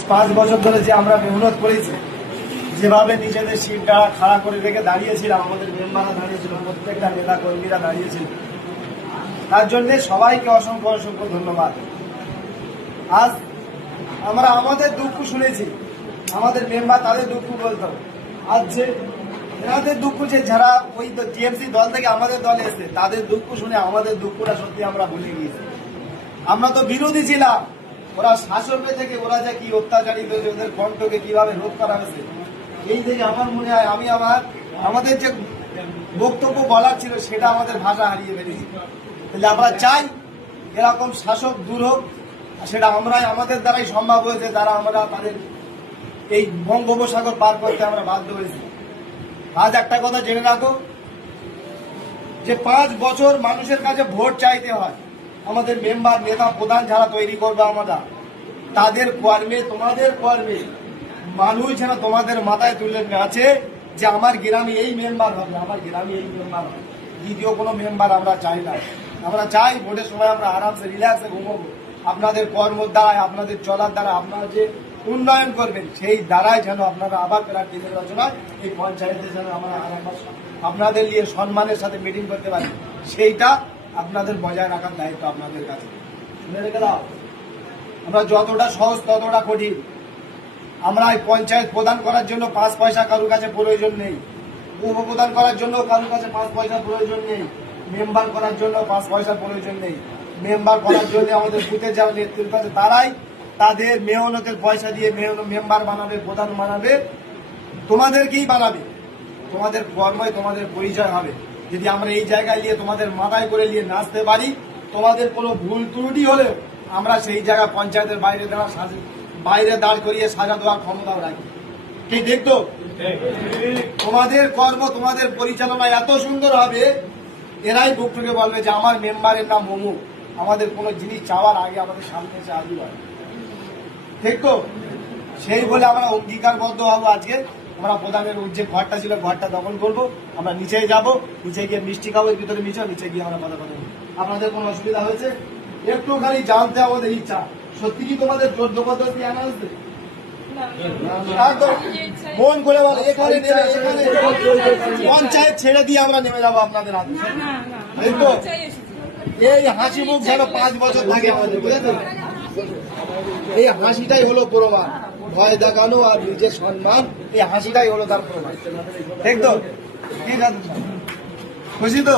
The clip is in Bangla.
আজ 5 বছর ধরে যে আমরা মেহনত করেছি, যেভাবে নিজেদের সিটটা খাড়া করে রেখে দাঁড়িয়েছিলাম, আমাদের মেম্বাররা দাঁড়িয়েছিল, প্রত্যেকটা নেতা কর্মীরা দাঁড়িয়েছিল, তার জন্য সবাইকে অসংখ্য অসংখ্য ধন্যবাদ। আজ আমরা আমাদের দুঃখ শুনেছি, আমাদের মেম্বার তাদের দুঃখ বলতো, আজ যে এনাদের দুঃখ যে যারা ওই টিএমসি দল থেকে আমাদের দলে এসে তাদের দুঃখ শুনে আমাদের দুঃখটা সত্যি আমরা ভুলে গিয়েছি। আমরা তো বিরোধী ছিলাম, ওরা শাসকে থেকে ওরা যে কি অত্যাচারিত হয়েছে, ওদের কণ্ঠকে কিভাবে রোধ করা হয়েছে, এই থেকে আমার মনে হয় আমি আমাদের যে বক্তব্য বলার ছিল সেটা আমাদের ভাষা হারিয়ে ফেলেছি। তাহলে আমরা চাই এরকম শাসক দূর হোক, সেটা আমরাই আমাদের দ্বারাই সম্ভব হয়েছে, যারা আমরা তাদের এই বঙ্গোপসাগর পার করতে আমরা বাধ্য হয়েছি। আজ একটা কথা জেনে রাখো যে 5 বছর মানুষের কাছে ভোট চাইতে হয়। আমাদের মেম্বার নেতা প্রধান যারা তৈরি করবে আমরা, তাদের কর্মে তোমাদের কর্মে মানুষ যেন তোমাদের মাথায় তুলে আছে যে আমার গ্রামে এই মেম্বার হবে, আমার গ্রামে এই মেম্বার হবে। দ্বিতীয় কোনো মেম্বার আমরা চাই না। আমরা চাই ভোটের সময় আমরা আরামসে রিল্যাক্সে ঘুমাবো। আপনাদের কর্মর দ্বারায়, আপনাদের চলার দ্বারা আপনারা যে উন্নয়ন করবেন সেই দ্বারাই যেন আপনারা আবার প্রার্থী নির্বাচনায় এই পঞ্চায়েতে যেন আমরা আপনাদের নিয়ে সম্মানের সাথে মিটিং করতে পারি, সেইটা আপনাদের বজায় রাখার দায়িত্ব আপনাদের কাছে। শুনে রেখে দাও, আমরা যতটা সহজ ততটা কঠিন। আমরা এই পঞ্চায়েত প্রদান করার জন্য 5 পয়সা কারোর কাছে প্রয়োজন নেই, উপপ্রদান করার জন্য কারোর কাছে 5 পয়সার প্রয়োজন নেই, মেম্বার করার জন্য 5 পয়সার প্রয়োজন নেই। মেম্বার করার জন্য আমাদের বুথে যারা নেতৃত্ব আছে তারাই তাদের মেহনতের পয়সা দিয়ে মেম্বার বানাবে, প্রধান বানাবে, তোমাদেরকেই বানাবে। তোমাদের কর্মই তোমাদের পরিচয় হবে। যদি আমরা এই জায়গায় নিয়ে তোমাদের মাথায় করে নিয়ে নাচতে পারি, তোমাদের কোনো ভুল ত্রুটি হলেও আমরা সেই জায়গায় পঞ্চায়েতের বাইরে দাঁড় করিয়ে সাজা দেওয়ার ক্ষমতাও রাখি। ঠিক দেখতো তোমাদের কর্ম তোমাদের পরিচালনা এত সুন্দর হবে, এরাই বুক থেকে বলবে যে আমার মেম্বারের নাম অমুক। আমাদের কোনো জিনিস চাওয়ার আগে আমাদের সামনে এসে হাজির হয়। ঠিক তো? সেই বলে আমরা অঙ্গীকারবদ্ধ হবো। আজকে আমরা প্রধানের যে ঘরটা ছিল ঘরটা দখল করবো, আমরা নিচে যাব, নিচে গিয়ে মিষ্টি খাবো, এর ভিতরে নিচে গিয়ে আমরা কথা বলবো। আপনাদের কোনো অসুবিধা হয়েছে? একটুখানি জানতে আমাদের ইচ্ছা, সত্যি কি তোমাদের 14 পদ্ধতি আনা হচ্ছে? মন করে বলে এখানে নেমে সেখানে পঞ্চায়েত ছেড়ে দিয়ে আমরা নেমে যাবো আপনাদের হাতে। এই হাসি মুখ যেন 5 বছর থাকে আমাদের, বুঝেছেন? এই হাসিটাই হলো প্রমাণ, ভয় দেখানো আর নিজের সম্মান, এই হাসিটাই হলো তার প্রমাণ। ঠিক তো? খুশি তো?